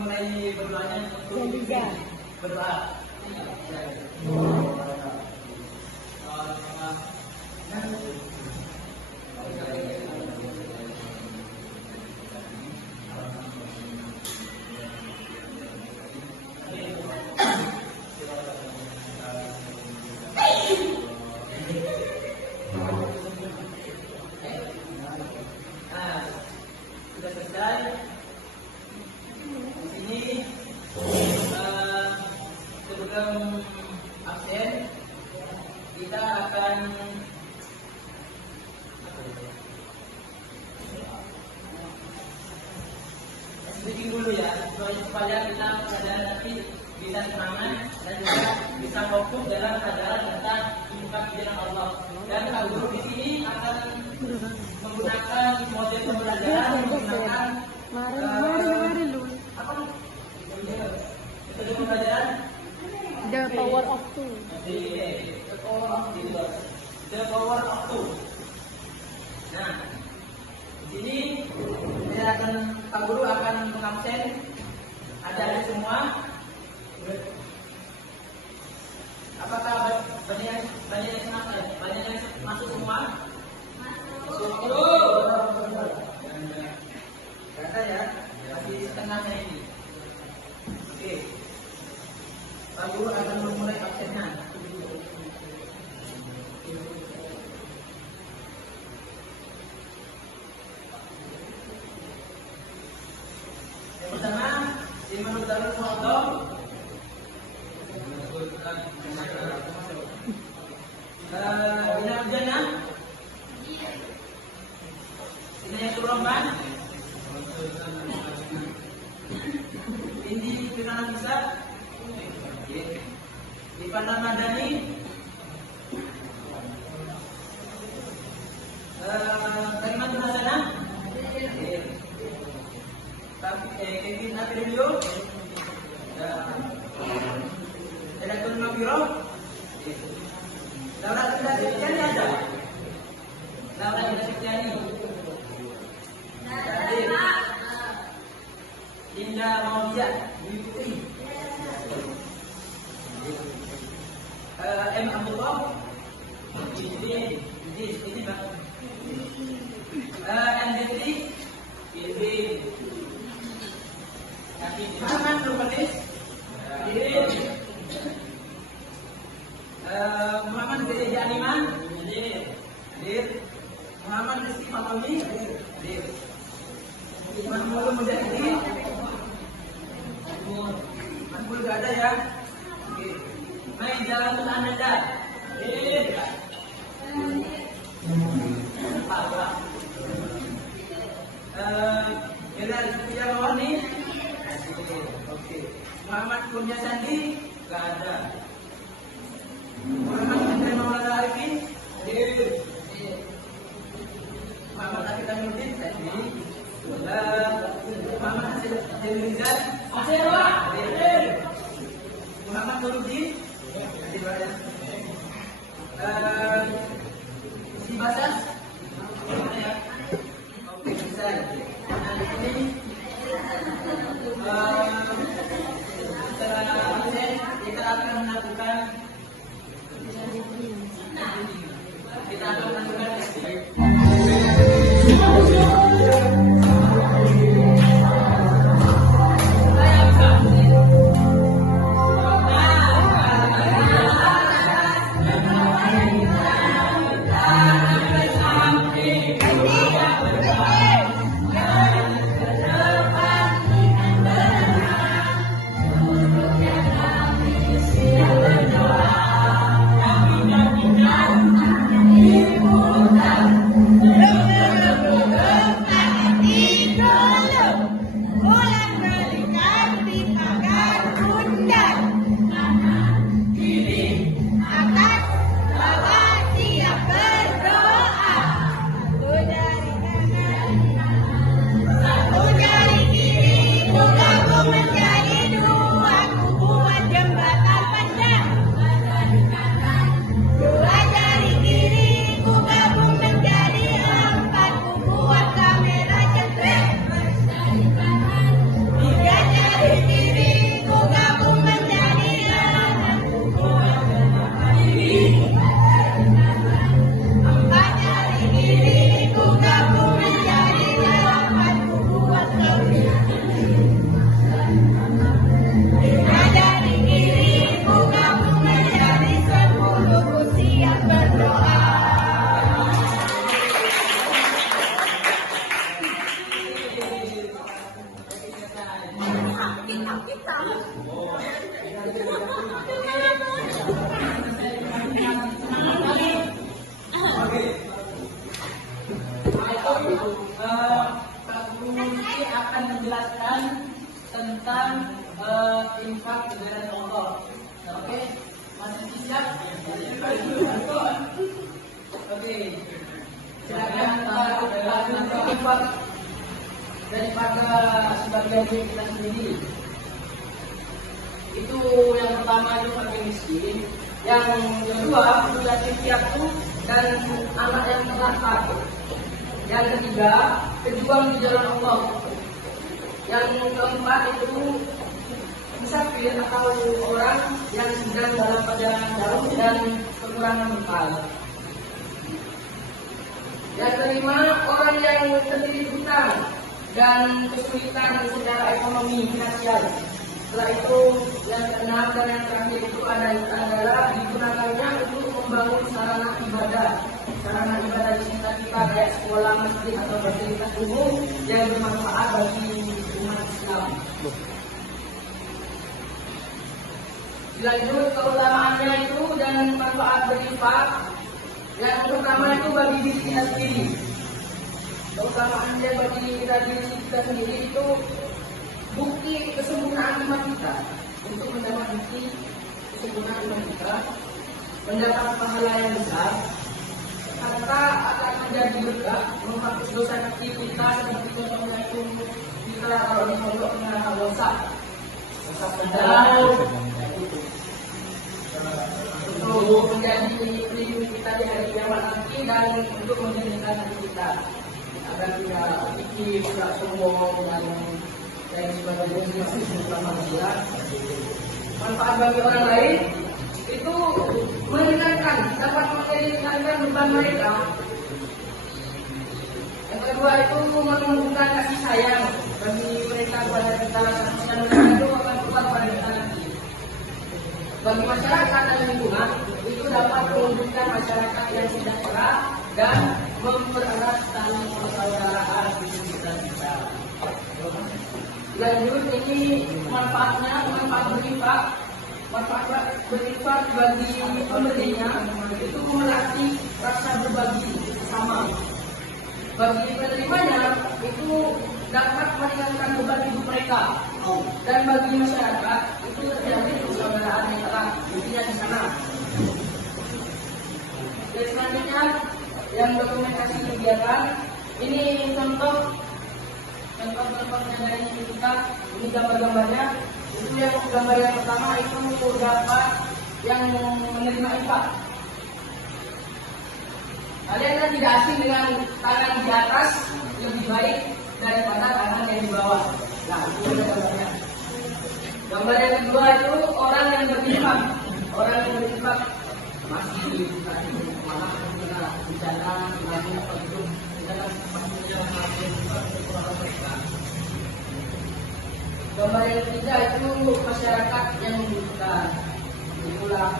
dimulai berdoanya untuk berdoa. Sudah selesai. Di sini sebelum absen kita akan speaking dulu ya, supaya kita pelajaran nanti bisa semangat dan juga bisa fokus dalam pelajaran tentang ibadah pikiran Allah. Dan Pak Guru di sini akan menggunakan model pembelajaran menggunakan apa? Metode pembelajaran The Power of Two. The Power of Two. Nah, di sini Pak Guru akan mengabsen adik-adik semua. Apakah banyak yang masuk semua? Masuk. Kata ya, masih setengahnya ini. Oke. Pak Guru akan memulai absennya. Yang pertama, Imam Darul Mu'addam. Bina Ujana. Inayatul Rahman. Indi Firman Bisa. Ivan Ramadhani. Kalimat Hasanah. Kevin Aprilio. Redaktur Mafiro. Laura Indah Septiani ada. Laura Indah Septiani. Indah Maulia Dwi Putri. M Abdullah. Ini Bang. Andri. Ini. Nanti Muhammad Nurbanis. Muhammad Gereja Animan. Hadir. Muhammad Rizky Fatawi. Hadir. Mahmud Mujahidin. Mahmud gak ada ya. Oke. Mai Jalan Ananda. Bilal Setia Mawani. Oke. Muhammad Kurnia Sandi. Gak ada. Muhammad Andri Maulana Arifin. Muhammad Akita Nurdin. Muhammad Hasil Rizal. Muhammad Nurudin. Si Basas. Oke, bisa. Nah, di sini setelah absen kita akan melakukan akan menjelaskan tentang infak di jalan Allah. Oke, masih siap? Oke, silakan kita infak daripada sebagian diri kita sendiri. Itu yang pertama itu fakir miskin, yang kedua itu yatim piatu dan anak yang terlantar, yang ketiga berjuang di jalan Allah, yang keempat itu musafir atau orang yang sedang dalam perjalanan jauh dan kekurangan bekal, yang kelima orang yang terlilit hutang dan kesulitan secara ekonomi finansial. Setelah itu yang keenam dan yang terakhir itu adalah digunakannya untuk membangun sarana ibadah di sekitar kita kayak sekolah, masjid atau fasilitas umum yang bermanfaat bagi umat Islam. Dilanjut keutamaannya itu dan manfaat berinfak. Yang pertama itu bagi diri kita sendiri. Keutamaannya bagi diri kita sendiri itu bukti kesempurnaan iman kita. Untuk mendapat bukti kesempurnaan iman kita, mendapat pahala yang besar, harta akan menjadi berkah, menghapus dosa kecil kita seperti contohnya itu kita kalau di pondok mengenal dosa pedang untuk menjadi pelindung kita di hari kiamat nanti dan untuk menjadikan hati kita agar tidak fikir, tidak sombong dan sebagainya masih selama dia. Manfaat bagi orang lain itu meringankan, dapat meringankan beban mereka. Yang kedua itu menumbuhkan kasih sayang bagi mereka kepada kita, rasa kasihan mereka itu akan kuat pada kita nanti. Bagi masyarakat dan lingkungan itu dapat menunjukkan masyarakat yang sejahtera dan mempererat tali persaudaraan di sekitar kita. Lanjut ini manfaat berinfak. Manfaat berinfak bagi pemberinya itu melatih rasa berbagi sama. Bagi penerimanya itu dapat meringankan beban hidup mereka. Dan bagi masyarakat itu terjadi persaudaraan yang erat intinya di sana. Dan selanjutnya yang dokumentasi kegiatan ini contoh-contohnya dari kita, ini gambar-gambarnya. Itu yang gambar yang pertama itu dapat yang menerima infak. Kalian kan tidak asing dengan tangan di atas lebih baik daripada tangan yang di bawah. Nah, itu gambarnya. Gambar yang kedua itu orang yang berinfak. Orang yang berinfak masih malah kita bicara lagi apa itu kita maksudnya mereka. Gambar yang ketiga itu masyarakat yang membutuhkan. Itulah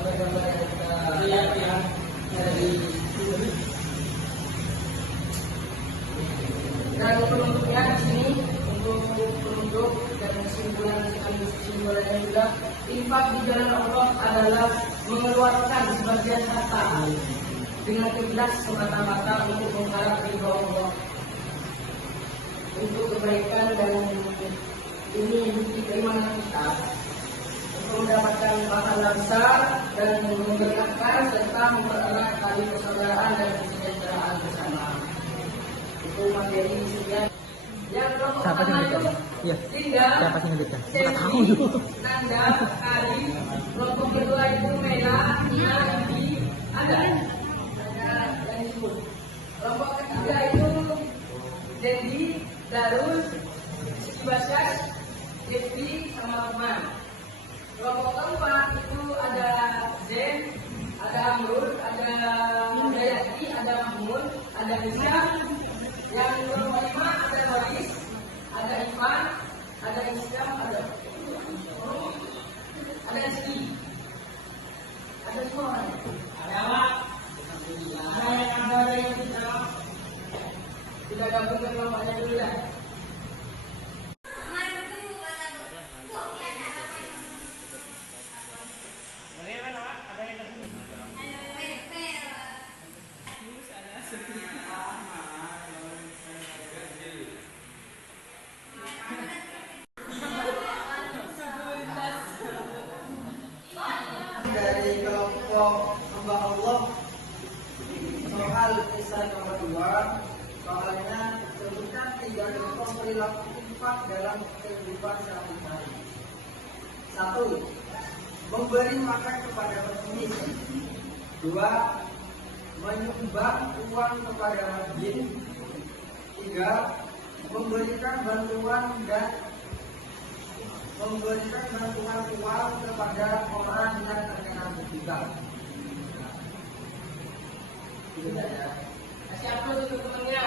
gambar yang kita lihat ya dari dan penunjuknya di sini untuk penunjuk dan kesimpulannya juga infak di jalan Allah adalah mengeluarkan sebagian harta dengan ikhlas semata-mata untuk mengharap ridho Allah, untuk kebaikan dan ini bukti keimanan kita untuk mendapatkan pahala besar dan memberkahkan serta mempererat tali persaudaraan dan kesejahteraan bersama. Itu materi sekian. Yang kelompok pertama itu tinggal, Sesi, Nanda, Ari. Kelompok kedua itu Mela, Nia, Indi, ada yang disebut. Kelompok ketiga itu Dendi, Darus, Siti Basyas, Devi, sama Rahman. Kelompok keempat itu ada Zen, ada Amrul, ada Dayati, ada Mahmud, ada Nisa. Yang kelompok lima ada Waris, ada Ivan, ada Islam, ada Rizki, ada semua orang. Ada apa? Ada yang kita gabungkan kelompoknya dulu ya. infak dalam kehidupan sehari-hari. 1. Memberi makan kepada miskin. 2. Menyumbang uang kepada masjid. 3. Memberikan bantuan uang kepada orang yang terkena musibah. Itu saja. Kasih aplaus untuk temannya.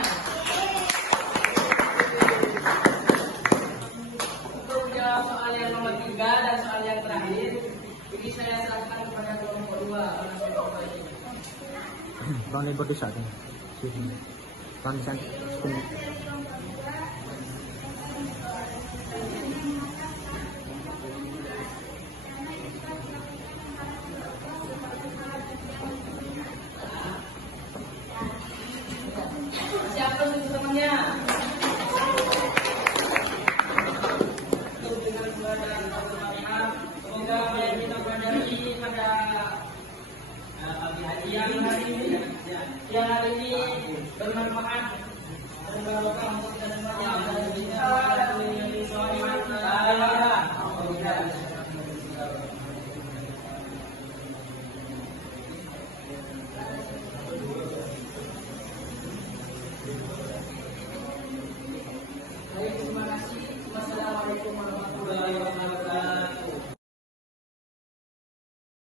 Untuk menjawab soal yang nomor 3 dan soal yang terakhir, ini saya serahkan kepada kelompok 2. Bang, ini berdua satu. Bang,